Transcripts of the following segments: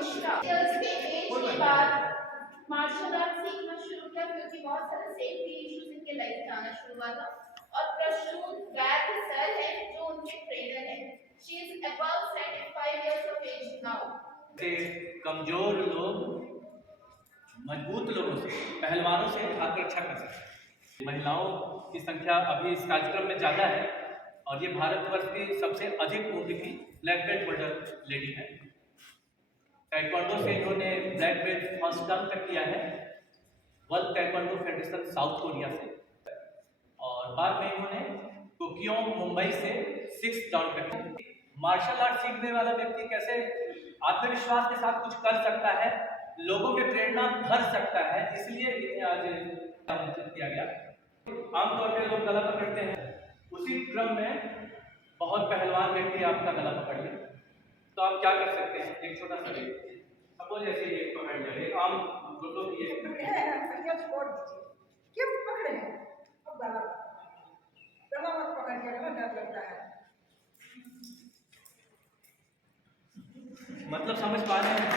मिश्रा के एज के बाद मार्शल आर्ट सीखना शुरू किया क्योंकि बहुत सारे सेफ्टी इश्यूज इनके लाइफ में आना शुरू हुआ था। और प्रसून वैद्य सर है जो उनके ट्रेनर हैं। She is about 75 years of age now. कमजोर लोग मजबूत लोगों से, पहलवानों से आत्मरक्षा कर सकते हैं। महिलाओं की संख्या अभी इस कार्यक्रम में ज़्यादा है और ये भारतवर्ष की सबसे अधिक उम्र की ब्लैक बेल्ट होल्डर लेडी है। ताइक्वांडो से इन्होंने ब्लैक बेल्ट फर्स्ट टर्न तक किया है world taekwondo federation south Korea से, और बाद में इन्होंने टोक्यो मुंबई से 6th टर्न तक किया। मार्शल आर्ट सीखने वाला व्यक्ति कैसे आत्मविश्वास के साथ कुछ कर सकता है, लोगों में प्रेरणा भर सकता है, इसलिए इन्हें आज आमंत्रित किया गया। आमतौर पर लोग गला पकड़ते हैं, उसी क्रम में बहुत पहलवान व्यक्ति आपका गला पकड़ ले तो आप क्या कर सकते हैं? एक छोटा सा सपोज ऐसे ही एक पकड़ ले, एक आम गुड्डों की एक छोड़ दीजिए, क्यों पकड़े हैं? अब गला मत पकड़िएगा ना, डर लगता है। मतलब समझ पा रहे हैं?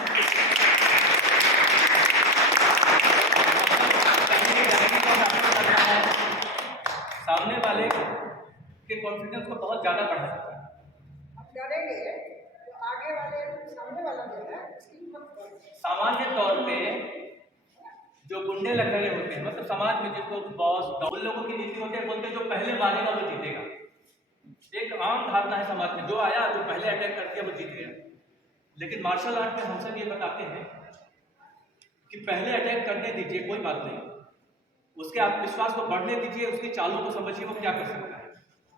सामने वाले के कॉन्फिडेंस को बहुत ज्यादा बढ़ा सकता है। हम डरेंगे तो आगे वाले सामने वाला जो है उसकी सामान्य तौर पे जो गुंडे लखड़े होते हैं, मतलब समाज में जिनको बॉस डबल लोगों की नीति होती है, बोलते हैं जो पहले मारेगा वो जीतेगा। एक आम धारणा है समाज में, जो आया जो पहले अटैक कर दिया वो जीत गया। लेकिन मार्शल आर्ट में हम सब ये बताते हैं कि पहले अटैक करने दीजिए, कोई बात नहीं, उसके आत्मविश्वास को बढ़ने दीजिए, उसकी चालों को समझिए वो क्या कर सकता है।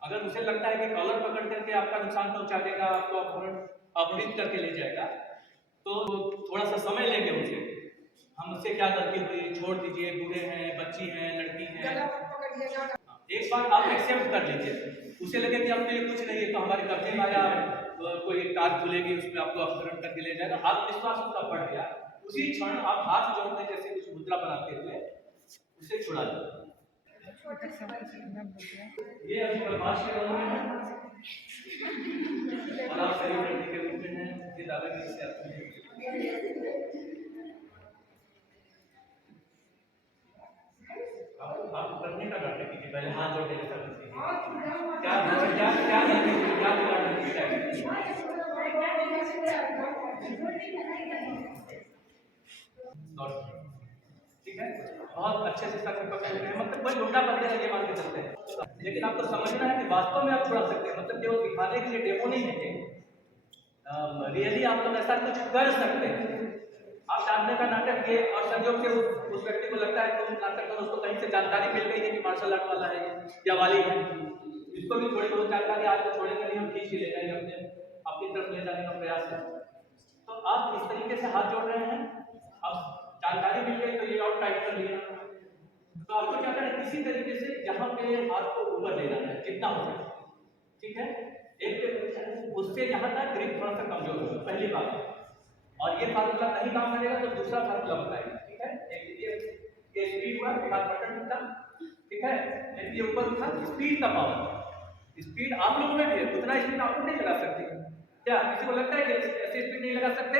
अगर उसे लगता है कि कॉलर पकड़ करके आपका नुकसान पहुंचा देगा, आपको अपहरित करके ले जाएगा, तो थोड़ा सा समय लेंगे उनसे, हमसे क्या गलती हुई, छोड़ दीजिए, बूढ़े हैं, बच्ची हैं, लड़की हैं। एक बार आप एक्सेप्ट कर लीजिए, उसे लगे कि आपके लिए कुछ नहीं है, तो हमारे कब्जे में आया, कोई कार खुलेगी उसमें आपको अपहरण करके ले जाएगा, आत्मविश्वास उसका बढ़ गया। उसी क्षण आप हाथ जोड़ने जैसे कुछ मुद्रा बनाते हुए उसे छुड़ा लीजिए। ये अभी बदमाश के रंग में है और आप सही लड़की के रूप में हैं, ये दादागिरी से आते हैं। आप करने का नाटक कीजिए, पहले हाथ जोड़ने का नाटक कीजिए। क्या क्या क्या ठीक है, बहुत अच्छे से सर पकड़ रहे हैं, मतलब कोई गुंडा पकड़ेगा ये मान के चलते हैं। लेकिन आपको समझना है कि वास्तव में आप छुड़ा सकते हैं, मतलब केवल दिखाने के लिए डेमो नहीं है, रियली आप लोग ऐसा कुछ कर सकते हैं। आप डालने का नाटक किए और संयोग से उस व्यक्ति को लगता है कि नाटक में उसको कहीं से जानकारी मिल गई है कि मार्शल आर्ट वाला है या वाली है, इसको भी थोड़ी बहुत जानकारी आज तो छोड़ेंगे नहीं, हम खींच के ले जाएंगे अपनी तरफ ले जाने का प्रयास है। तो आप इस तरीके से हाथ जोड़ रहे हैं, अब जानकारी मिल गई तो ये और टाइट कर लिया, तो आपको क्या करना है, किसी तरीके से यहाँ पे हाथ को ऊपर ले जाना है जितना हो सके, ठीक है। एक उससे यहाँ तक ग्रिप थोड़ा सा कमजोर होगा, पहली बात। और ये फार्मूला नहीं काम करेगा तो दूसरा फार्मूला बताएगा, ठीक है। ये स्पीड हुआ, हाथ बटन उठा, ठीक है, लेकिन ये ऊपर उठा, स्पीड का पावर, स्पीड आप लोगों में भी है, उतना स्पीड आप लोग नहीं लगा सकते क्या? किसी को लगता है कि ऐसे स्पीड नहीं लगा सकते?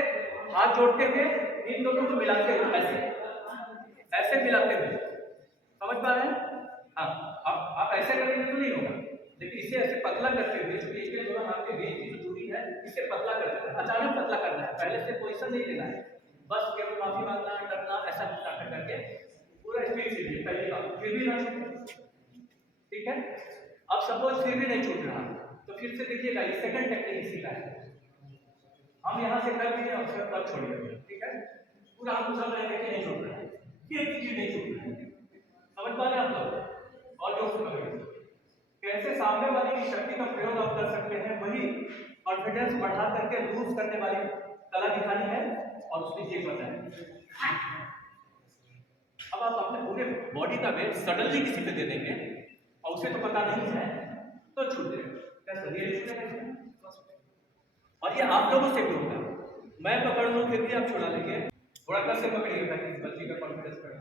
हाथ जोड़ते हुए इन दोनों को मिलाते हुए ऐसे ऐसे मिलाते हुए, समझ पा रहे हैं? हाँ, आप ऐसे करेंगे तो नहीं होगा, लेकिन इसे ऐसे पतला करते हुए इसके दोनों हाथ के बीच की जो दूरी है इसे पतला करते हैं, अचानक पतला करना है, पहले से पोजीशन नहीं लेना है, बस केवल माफी मांगना, डरना, ऐसा नाटक करके पूरा स्पीड से लिए पहले बात, फिर भी ना छूटे, ठीक है। अब सपोज फिर भी नहीं छूट रहा तो फिर से देखिएगा, ये सेकंड टेक्निक इसी का है, हम यहाँ से कर दिए और फिर तब छोड़िए, ठीक है। पूरा हम सब रहे कि नहीं छूट रहा है, ये चीज नहीं छूट रहा है, समझ पा रहे हैं आप लोग? और जो कैसे सामने वाले की शक्ति का प्रयोग आप कर सकते हैं, वही कॉन्फिडेंस बढ़ा करके लूज करने वाली कला दिखानी है और उसकी ये पता है। अब आप अपने पूरे बॉडी का वेट सडनली किसी पे दे देंगे और उसे तो पता नहीं है तो छूट जाएगा, और ये आप लोगों से क्यों होगा? मैं पकड़ लूं फिर भी आप छुड़ा लेंगे, थोड़ा कस से पकड़िएगा ताकि बच्ची का कॉन्फिडेंस बढ़े।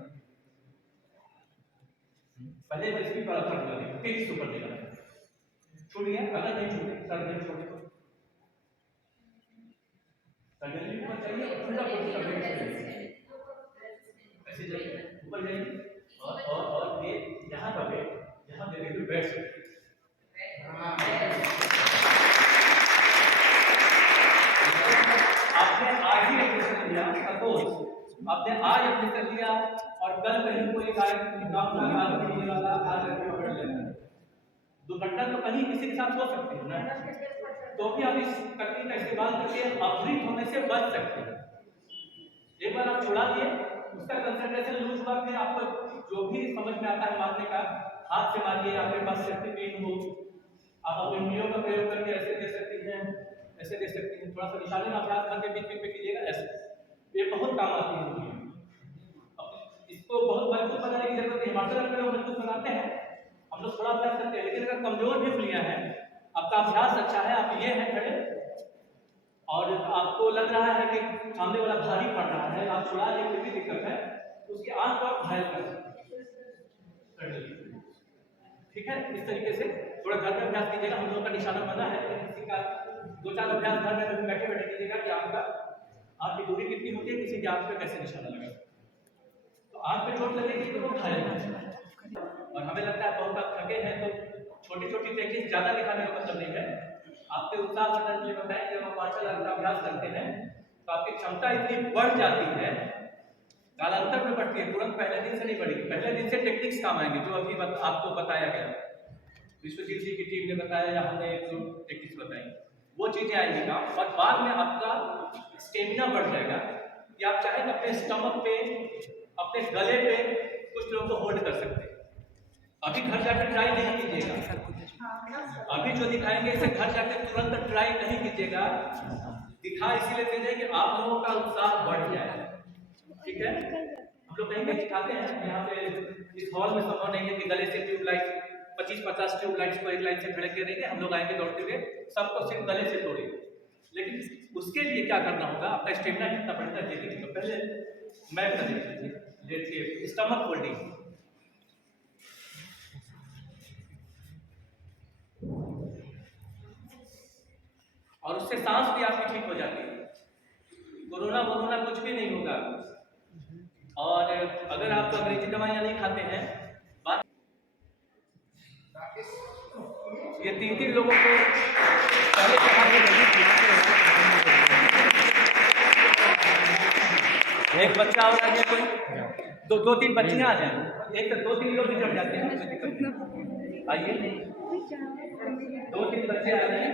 पहले तो इसकी बड़ा फर्क लगेगा, फिर इसके ऊपर देगा, छूट गया, अगर नहीं छूटे सर नहीं छोड़े सडनली ऊपर जाइए और ठंडा पानी का वेट करिए, ऐसे जाइए ऊपर जाइए और ये यहाँ का वेट यहाँ पे बिल्कुल बैठ सकते आपने आज ही ऑपरेशन लिया, सपोज आपने आज ऑपरेशन लिया और कल कहीं कोई काम लगा पड़ी वाला आज करके पकड़ लेता है, 2 घंटा तो कहीं किसी के साथ हो सकते हैं ना, तो भी आप इस तकनीक का इस्तेमाल करके अवृत होने से बच सकते हैं। एक बार आप छुड़ा दिए, उसका कंसंट्रेशन लूज हुआ, फिर आपको जो भी समझ में आता है मारने का, हाथ से मारिए, आपके पास सेफ्टी पिन हो, आप अपने उंगलियों का प्रयोग करके ऐसे दे सकती हैं, ऐसे दे सकती हैं, थोड़ा सा निशाने में अभ्यास करके बीच बीच में कीजिएगा ऐसे, ये बहुत काम आती है। इसको बहुत मजबूत बनाने की जरूरत है, मार्शल आर्ट में लोग मजबूत बनाते हैं, हम लोग थोड़ा अभ्यास करते हैं, लेकिन अगर कमजोर भी उंगलियां हैं, आपका अभ्यास अच्छा है, आप ये हैं खड़े और आपको लग रहा है कि सामने वाला भारी पड़ रहा है, आप छुड़ा लिए कोई भी दिक्कत है, उसकी आंख को आप घायल कर सकते हैं, ठीक है। इस तरीके से थोड़ा घर में अभ्यास कीजिएगा, हम लोगों का निशाना बना है, किसी का 2-4 अभ्यास घर में बैठे बैठे कीजिएगा कि आपकी दूरी कितनी होती है, किसी की आंख पे कैसे निशाना लगा, तो आंख पे चोट लगेगी तो वो घायल हो जाएगा। और हमें लगता है बहुत आप थके हैं तो छोटी छोटी टेक्निक ज्यादा दिखाने का मतलब नहीं है, आपके उत्साह वर्धन के लिए बताएं, जब आप मार्शल आर्ट का अभ्यास करते हैं तो आपकी क्षमता इतनी बढ़ जाती है, कालांतर में बढ़ती है, तुरंत पहले दिन से नहीं बढ़ेगी, पहले दिन से टेक्निक्स काम आएंगे जो अभी आपको बताया गया, विश्वजीत जी की टीम ने बताया या हमने एक जो टेक्निक्स बताई वो चीजें आएंगी काम, और बाद में आपका स्टेमिना बढ़ जाएगा कि आप चाहे अपने स्टमक पे, अपने गले पे कुछ लोगों को होल्ड कर सकते हैं। अभी घर जाकर ट्राई नहीं कीजिएगा, अभी जो दिखाएंगे इसे घर जाकर तुरंत ट्राई नहीं कीजिएगा, दिखा इसीलिए दे दें कि आप लोगों का उत्साह बढ़ जाए, ठीक है। हम लोग कहीं कहीं दिखाते हैं, यहाँ पे इस हॉल में संभव नहीं है कि गले से ट्यूबलाइट 25-50 ट्यूबलाइट्स को एक लाइन से भिड़क के देंगे, हम लोग आएंगे दौड़ते हुए सबको सिर्फ गले से तोड़ेंगे, लेकिन उसके लिए क्या करना होगा, आपका स्टेमिना कितना बढ़ता है देखिए, तो पहले मैं देखिए स्टमक होल्डिंग, और उससे सांस भी आपकी ठीक हो जाती है, कोरोना कुछ भी नहीं होगा। और अगर आप अंग्रेजी दवाइयां नहीं खाते हैं, ये 3 लोगों को पहले एक बच्चा और आगे कोई 2-3 बच्चियां आ जाए, एक तो 2-3 लोग भी चढ़ जाते हैं, आइए 2-3 बच्चे आ जाए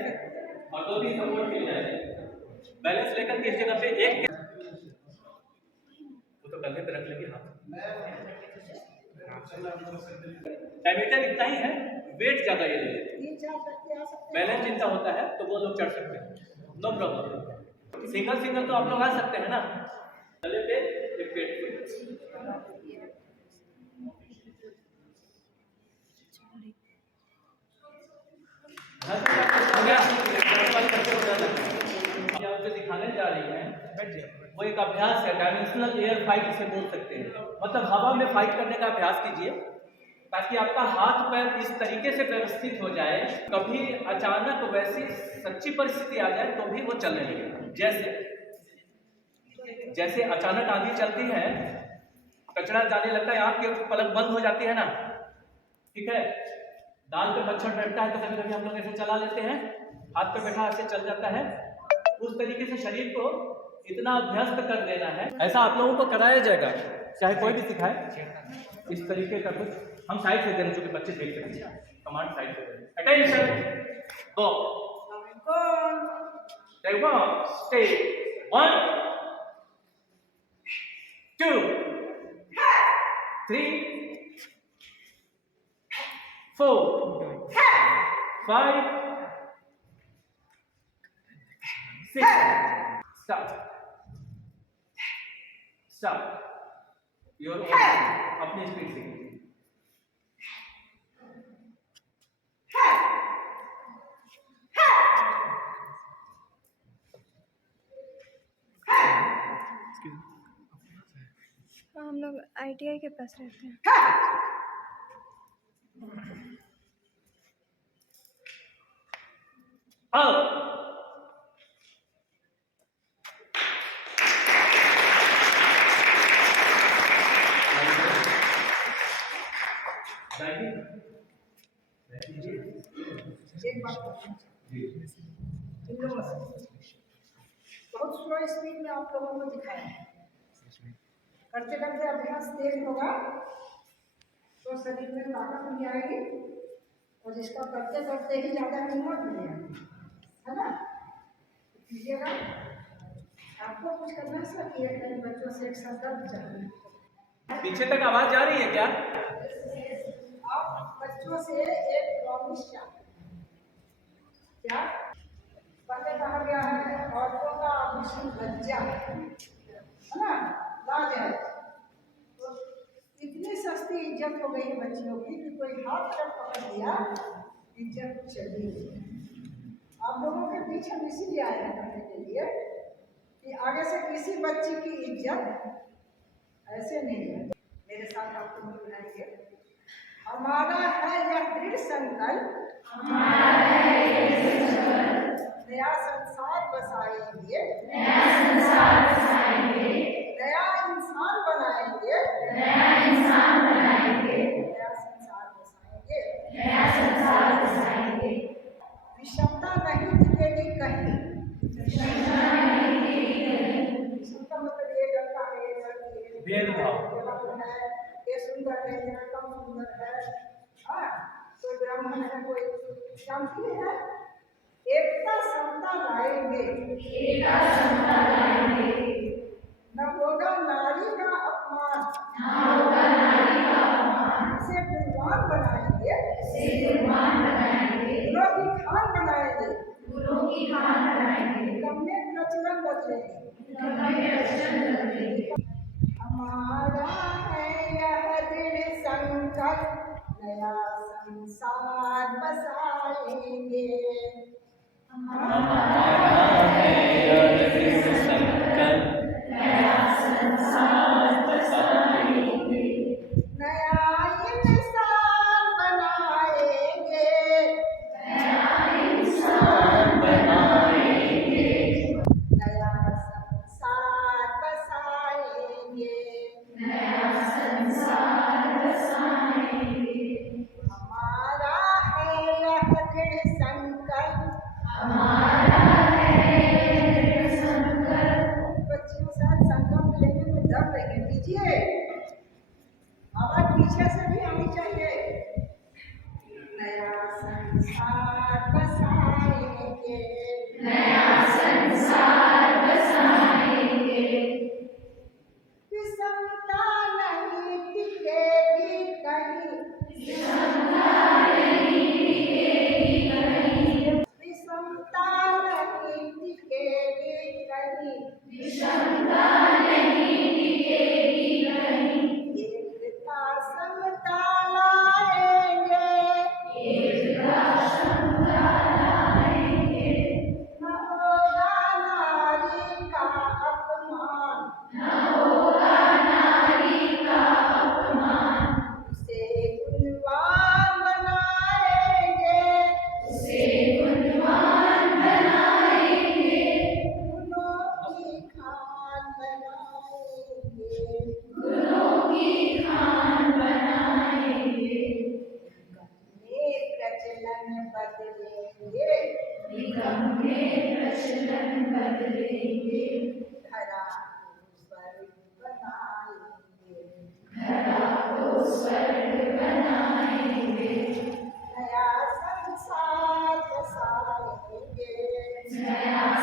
और 2-3 सपोर्ट मिल जाए, बैलेंस लेकर किस जगह पे एक वो तो कंधे पे रख लेंगे हाथ, डायमीटर इतना ही है, वेट ज्यादा ये ले लेते हैं, बैलेंस जितना होता है तो वो लोग चढ़ सकते हैं, नो प्रॉब्लम। सिंगल तो आप लोग आ सकते हैं ना, गले पे एक पेट पे, आपको दिखाने जा रही है वो एक अभ्यास है, डायमेंशनल एयर फाइट इसे बोल सकते हैं, मतलब हवा में फाइट करने का अभ्यास कीजिए ताकि आपका हाथ पैर इस तरीके से व्यवस्थित हो जाए, कभी अचानक वैसी सच्ची परिस्थिति आ जाए तो भी वो चलने लगे, जैसे अचानक आंधी चलती है, कचरा जाने लगता है, आपकी पलक बंद हो जाती है ना, ठीक है, दाल पे मच्छर बैठता है तो कभी कभी हम लोग ऐसे चला लेते हैं, हाथ पे बैठा ऐसे चल जाता है, उस तरीके से शरीर को इतना अभ्यस्त कर देना है, ऐसा आप लोगों को कराया जाएगा, चाहे कोई भी सिखाए, इस तरीके का कुछ हम साइड से दे रहे हैं, जो कि बच्चे देख सकते हैं, कमांड साइड से दे रहे हैं, attention go, stay 1 2 3 4 5 6 start your अपनी स्पीड से हम लोग ITI के पास रहते हैं। करना चाहिए इन लोगों से। बहुत स्लो स्पीड में आप लोगों को दिखाया है। करते करते अभ्यास तेज होगा तो शरीर में ताकत भी आएगी और इसका करते करते ही ज़्यादा हिम्मत मिलेगा, है ना। कीजिएगा। आपको कुछ करना चाहिए अपने बच्चों से एक संकल्प चाहिए। पीछे तक आवाज जा रही है क्या? आप बच्चों से एक प्रॉमिस चाहिए। क्या पहले कहा गया है औरतों का आभूषण लज्जा है ना, लाज है। तो इतनी सस्ती इज्जत हो गई है बच्चियों की कि कोई हाथ तक पकड़ दिया इज्जत चली गई। आप लोगों के बीच हम इसीलिए आए हैं करने के लिए कि आगे से किसी बच्ची की इज्जत ऐसे नहीं है। मेरे साथ आपको मिलाएंगे। हमारा है यह दृढ़ संकल्प, नया संसार बसाएंगे, नया इंसान बनाएंगे, नया संसार बसाएंगे। विषमता नहीं टिकेगी कहीं। विषमता मतलब ये लड़का है, ये लड़की है, भेदभाव है, ये सुंदर है, ये कम सुंदर है, हाँ, कोई ब्राह्मण है, कोई शांति है। एकता समता लाएंगे, न होगा नारी का अपमान, इसे गुणवान बनाएंगे, गुणों की खान बनाएंगे, निकम में प्रचलन बदलेंगे। हमारा है यह दृढ़ संकल्प, नया संसार बसाएंगे। हमारा है यह दृढ़ संकल्प, नया संसार बसाएंगे। नया इंसान बनाएंगे, नया संसार बसाएंगे। हमारा है यह दृढ़ संकल्प, बच्चियों से संकल्प लेने में डर रही है। लीजिए, आवाज पीछे से भी आनी चाहिए। नया संसार बसाएंगे, विषमता नहीं टिकेगी कहीं, विषमता नहीं टिकेगी कहीं, एकता समता लाएंगे, न होगा नारी का अपमान, उसे गुणवान बनाएंगे, गुणों की खान बनाएंगे। में प्रचलन बदलेंगे, धरा को स्वर्ग बनाएंगे, नया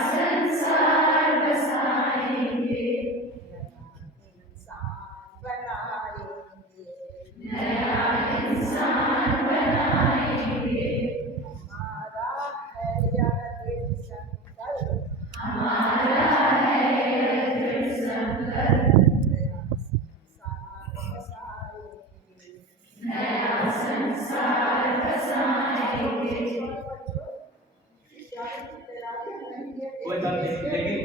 संसार बसाएंगे, नया इंसान बनाएंगे। हमारा है यह दृढ़ संकल्प, नया संसार बसाएंगे। कोई बात नहीं, लेकिन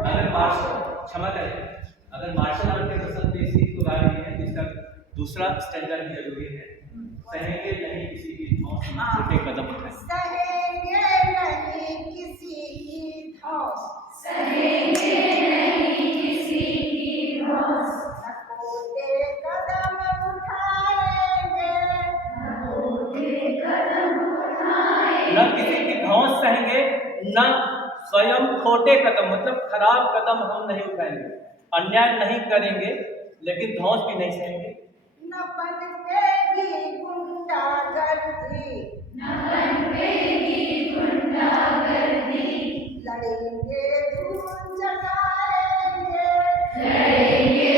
अगर क्षमा करें, अगर मार्शल आर्ट के फसल पे इसी को गा रही है, जिसका दूसरा स्टैंडर्ड भी जरूरी है। सहेंगे नहीं किसी की धौंस, छोटे कदम उठाएं। सहेंगे नहीं किसी की धौंस, न छोटे कदम उठाएंगे, न किसी धौंस सहेंगे, न स्वयं खोटे कदम मतलब खराब कदम हम नहीं उठाएंगे, अन्याय नहीं करेंगे, लेकिन धौंस भी नहीं सहेंगे। न बनपेगी गुंडागर्दी, लड़ेंगे धूल चटाएंगे, करेंगे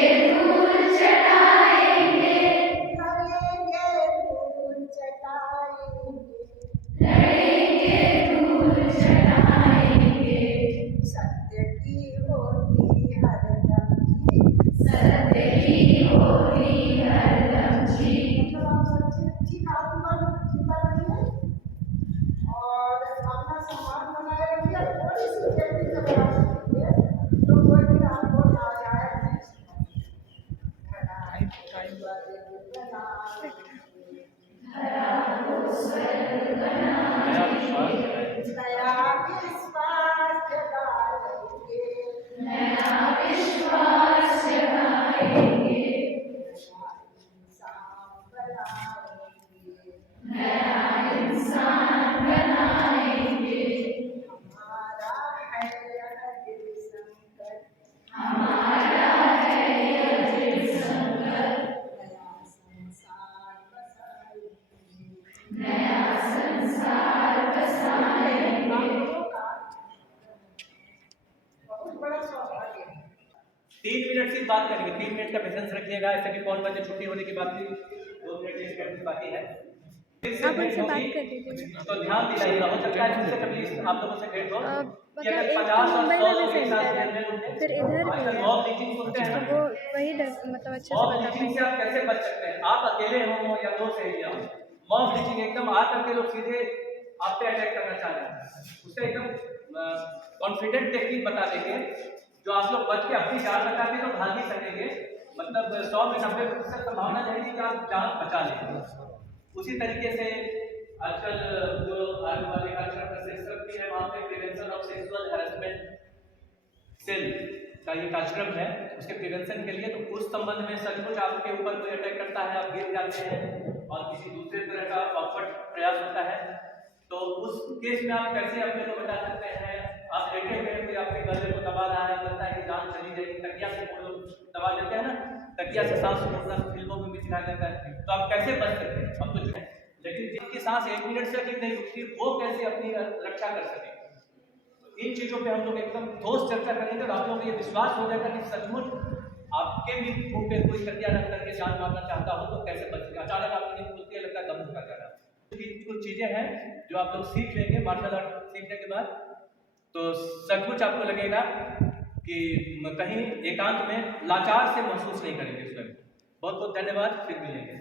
धूल चटाएंगे, सत्य की होती हरदम जी, मतलब आप सच्ची आत्मा जिंदा रहिए और अपना सम्मान बनाए रखिए। थोड़ी सी व्यक्ति जब आप रखिए तो कोई भी आपको नाजायज नहीं नया विश्वास जगाएंगे, इंसान बनाएंगे, हमारा है यह दिल संकट, नया संसार बसाएंगे। बहुत बड़ा सौभाग्य है। 3 मिनट से बात करेंगे, 3 मिनट का पेशेंस रखिएगा, ऐसे कि कौन बच्चे छुट्टी होने के बाद भी 2 मिनट की बाकी है। आप उनसे बात कर लीजिए। तो ध्यान दिलाइएगा, हो सकता है जिससे कभी आप लोगों से भेंट हो कि मतलब अगर एक 50 और मुंबई 100 में भी लोग एक साथ सेंटर खेल है, रहे होंगे, फिर इधर भी आजकल है, मॉब लीचिंग सुनते हैं तो वो वही मतलब अच्छे से मॉब बता लीचिंग से पाएंगे। आप कैसे बच सकते हैं। आप अकेले हो या 2 सहेलियां हो, मॉब लीचिंग एकदम आकर के लोग सीधे आप पे अटैक करना चाह रहे हैं, उससे एकदम कॉन्फिडेंट टेक्निक बता देंगे जो आप लोग बच के अपनी जान बचा के तो भाग ही सकेंगे। मतलब 100 में 90% संभावना रहेगी कि आप जान बचा लेंगे। उसी तरीके से आजकल जो आने वाले कार्यक्रम सेक्शन भी है, वहाँ पे prevention of sexual harassment cell का ये कार्यक्रम है, उसके प्रिवेंशन के लिए। तो उस संबंध में सचमुच आपके ऊपर कोई अटैक करता है, आप गिर जाते हैं और किसी दूसरे तरह का ऑफर्ड प्रयास होता है, तो उस केस में आप कैसे अपने को बचा सकते हैं। आप लेटे हुए हैं, कोई आपके गले को दबा रहा है, लगता है कि जान चली जाएगी, तकिया से वो लोग दबा देते हैं ना, तकिया से सांस छोड़ना फिल्मों में भी दिखाया जाता है, तो आप कैसे बच सकते हैं। अब तो लेकिन जिनकी सांस 1 मिनट से अधिक नहीं रुकती, वो कैसे अपनी रक्षा कर सके। इन चीजों पे हम लोग एकदम ठोस चर्चा करेंगे तो आप लोगों को ये विश्वास हो जाएगा कि सचमुच आपके भी मुंह पे कोई कटिया रख करके जान मारना चाहता हो तो कैसे बचेगा। अचानक आपकी नींद खुलती है, लगता है दम घुटा जा रहा है। कुछ चीजें हैं जो आप लोग सीख लेंगे मार्शल आर्ट सीखने के बाद, तो सचमुच आपको लगेगा कि कहीं एकांत में लाचार से महसूस नहीं करेंगे स्वयं। बहुत बहुत धन्यवाद, फिर मिलेंगे।